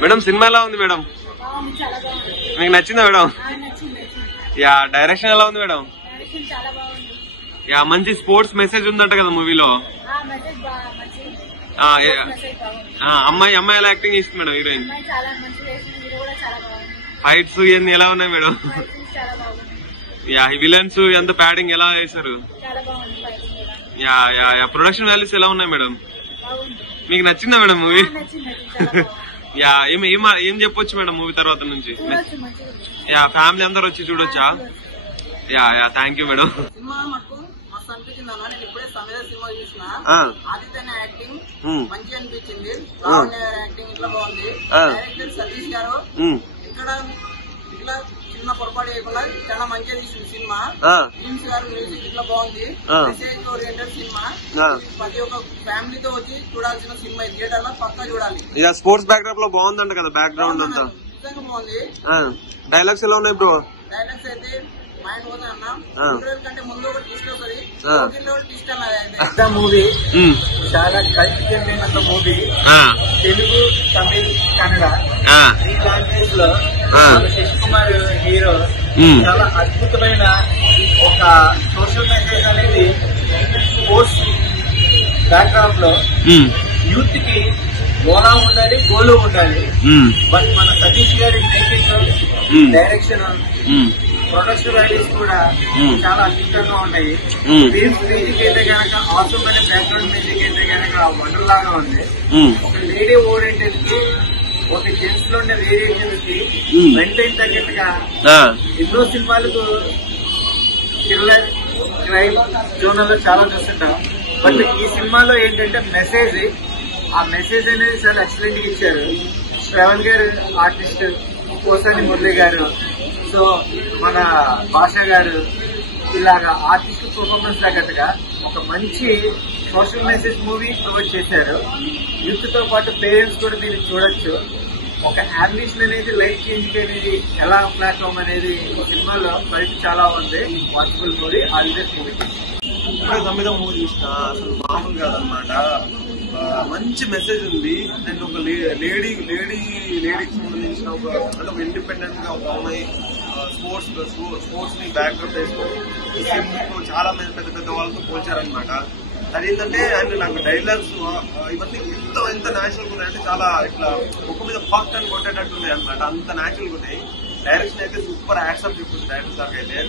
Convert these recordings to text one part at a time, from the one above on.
Madam cinema ఎలా ఉంది madam? మీకు నచ్చిందా మేడం? యా డైరెక్షన్ ఎలా ఉంది మేడం? యా మంచి స్పోర్ట్స్ మెసేజ్ ఉందంట కదా మూవీలో. అమ్మాయి ఎలా యాక్టింగ్ చేస్తుంది మేడం హీరోయిన్? ఫైట్స్ ఇవన్నీ ఎలా ఉన్నాయి మేడం? యా విలన్స్ ఎంత ప్యాడింగ్ ఎలా చేశారు? Yeah yeah yeah production values ఎలా ఉన్నాయి మేడం? మీకు నచ్చిందా మేడం మూవీ? యా ఏం చెప్పొచ్చు మేడం మూవీ తర్వాత నుంచి? యా ఫ్యామిలీ అందరు వచ్చి చూడొచ్చా? Yeah yeah thank you madam. అనిపించింది అన్న, నేను ఇప్పుడే సమీర సినిమా చూసిన. ఆదిత్య యాక్టింగ్ మంచి అనిపించింది, యాక్టింగ్ ఇట్లా బాగుంది. డైరెక్టర్ సతీష్ గారు ఇక్కడ ఇట్లా చిన్న పొరపాటు చేయకుండా చాలా మంచిగా తీసింది సినిమా. ఫిల్మ్స్ గారు మ్యూజిక్ ఇట్లా బాగుంది. మెసేజ్ ఓరియంటెడ్ సినిమా, ప్రతి ఒక్క ఫ్యామిలీతో వచ్చి చూడాల్సిన సినిమా. థియేటర్ లో పక్కా చూడాలి. స్పోర్ట్స్ బ్యాక్గ్రౌండ్ లో బాగుందంట కదా బ్యాక్గ్రౌండ్ అంతా? నిజంగా బాగుంది. డైలాగ్స్ ఎలా ఉన్నాయి బ్రో? డైలాగ్స్ అయితే మైండ్ పోతా అన్న. కంటే ముందు ఒక ట్విస్ట్ వస్తుంది, ట్విస్ట్ అన్నది. మూవీ చాలా కల్పితమైన మూవీ. తెలుగు, తమిళ్, కన్నడ ఈ లాంగ్వేజ్ లో శశికుమార్ హీరో చాలా అద్భుతమైన ఒక సోషల్ మెసేజ్ అనేది స్పోర్ట్స్ బ్యాక్గ్రౌండ్ లో యూత్ కి గోళ ఉండాలి, గోలు ఉండాలి. బట్ మన సతీష్ గారి మేకింగ్, డైరెక్షన్, ప్రొడక్షన్ వాల్యూస్ కూడా చాలా అద్భుతంగా ఉన్నాయి. థీమ్స్ మ్యూజిక్ అయితే కనుక ఆసమ్ అనే బ్యాక్గ్రౌండ్ మ్యూజిక్ అయితే కనుక వండర్ లాగా ఉంది. ఒక లేడీ ఓరియంటెడ్ కి, ఒక జెంట్స్ లో ఉండే వేరియేషన్స్ కి మెయింటైన్ తగ్గట్టుగా ఎన్నో సినిమాలకు థ్రిల్లర్, క్రైమ్ జోనర్ లో చాలా చూస్తుంటాం. బట్ ఈ సినిమాలో ఏంటంటే మెసేజ్, ఆ మెసేజ్ అనేది చాలా ఎక్సలెంట్ గా ఇచ్చారు. శ్రవణ్ గారు ఆర్టిస్ట్, కోసాని మురళి గారు, సో మన భాష గారు, ఇలాగా ఆర్టిస్ట్ పర్ఫార్మెన్స్ తగ్గట్టుగా ఒక మంచి సోషల్ మెసేజ్ మూవీ ప్రొవైడ్ చేశారు. యూత్ తో పాటు పేరెంట్స్ కూడా దీన్ని చూడొచ్చు. ఒక అంబిషన్ అనేది లైఫ్ చేంజ్ అనేది ఎలా ప్లాట్ఫామ్ అనేది సినిమాలో బయట చాలా ఉంది. Watchable movie, always movie. Sameera movie చూసిన అసలు మామూలు కాదనమాట. మంచి మెసేజ్ ఉంది. అండ్ ఒక లేడీకి సంబంధించిన ఒక ఇండిపెండెంట్ గా ఒక అమ్మాయి స్పోర్ట్స్ ని బ్యాక్గ్రౌండ్ వేసుకొని చాలా పెద్ద పెద్ద వాళ్ళతో పోల్చారనమాట. అదేంటంటే అండ్ నాకు డైలాగ్స్ ఇవన్నీ ఎంత న్యాచురల్ గా ఉన్నాయంటే చాలా ఇట్లా ఒక మీద ఫాస్ట్ అని కొట్టేటట్టు ఉన్నాయి అనమాట. అంత న్యాచురల్ గా ఉన్నాయి. డైరెక్షన్ అయితే సూపర్ యాక్షన్ చెప్తుంది డైరెక్టర్ సార్ అయితే.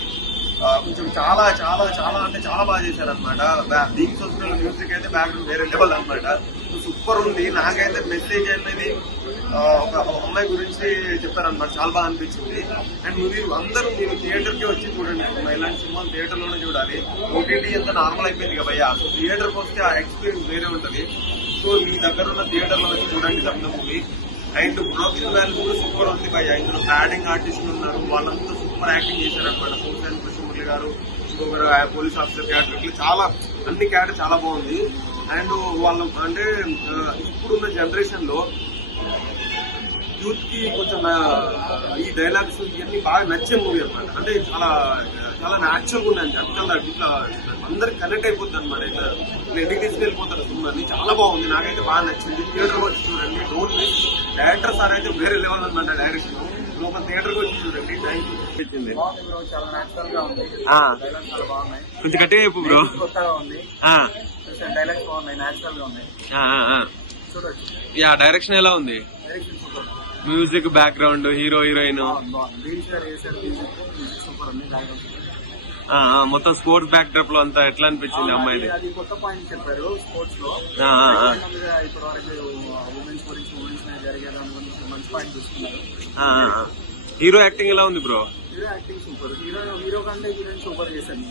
కొంచెం చాలా చాలా చాలా అంటే చాలా బాగా చేశారనమాట. దీనికి వస్తున్న మ్యూజిక్ అయితే బ్యాక్గ్రౌండ్ వేరే లెవెల్ అనమాట. సూపర్ ఉంది. నాకైతే మెసేజ్ అనేది ఒక అమ్మాయి గురించి చెప్పారనమాట. చాలా బాగా అనిపించింది. అండ్ మీరు అందరూ మీరు థియేటర్ కి వచ్చి చూడండి. ఇలాంటి సినిమాలు థియేటర్ లోనే చూడాలి. ఓటీటీ అంతా నార్మల్ అయిపోయింది కదా భయ్యా. సో థియేటర్ కి వస్తే ఆ ఎక్స్పీరియన్స్ వేరే ఉంటది. సో మీ దగ్గర ఉన్న థియేటర్ లో వచ్చి చూడండి Sameera movie. And production value కూడా సూపర్ ఉంది భయ్యా. ఇందులో ప్యాడింగ్ ఆర్టిస్టులు ఉన్నారు, వాళ్ళంతా సూపర్ యాక్టింగ్ చేశారనమాట. కోసాని మురళి గారు, ఇంకొకరు పోలీస్ ఆఫీసర్ క్యారెక్టర్, ఇట్లా చాలా అన్ని క్యారెక్టర్ చాలా బాగుంది. అండ్ వాళ్ళ అంటే ఇప్పుడున్న జనరేషన్ లో యూత్ కి కొంచెం ఈ డైలాగ్స్ ఇవన్నీ బాగా నచ్చే మూవీ అనమాట. అంటే చాలా చాలా న్యాచురల్ గా ఉన్నాయి. చాలా ఇట్లా అందరికి కనెక్ట్ అయిపోతుంది అనమాట. ఇట్లా ఇంటికి తీసుకెళ్ళిపోతారు సినిమాని. చాలా బాగుంది. నాకైతే బాగా నచ్చింది. థియేటర్ వచ్చి చూడండి. Don't miss. డైరెక్టర్ సార్ అయితే వేరే లెవెల్ అనమాట డైరెక్షన్. లోపల థియేటర్ కి వచ్చి చూడండి. Thank you. చాలా న్యాచురల్ గా ఉంది. డైలాగ్స్ చాలా బాగున్నాయి. కొంచెం గట్టిగా చెప్పు బ్రో. కొత్తగా ఉంది. డైలాగ్స్ బాగున్నాయి, న్యాచురల్ గా ఉన్నాయి. చూడొచ్చు. యా డైరెక్షన్ ఎలా ఉంది? మ్యూజిక్, బ్యాక్గ్రౌండ్, హీరో హీరోయిన్ మొత్తం స్పోర్ట్స్ బ్యాక్ డ్రాప్ లో అంతా ఎట్లా అనిపించింది అమ్మాయిది? కొత్త పాయింట్ చెప్పారు స్పోర్ట్స్ లో. ఇప్పటి వరకు ఉమెన్స్ గురించి, ఉమెన్స్ జరిగే దాని గురించి మంచి పాయింట్ చూస్తున్నారు. హీరో యాక్టింగ్ ఎలా ఉంది bro? Hero acting super. Hero కంటే హీరోయిన్ సూపర్ చేశారు.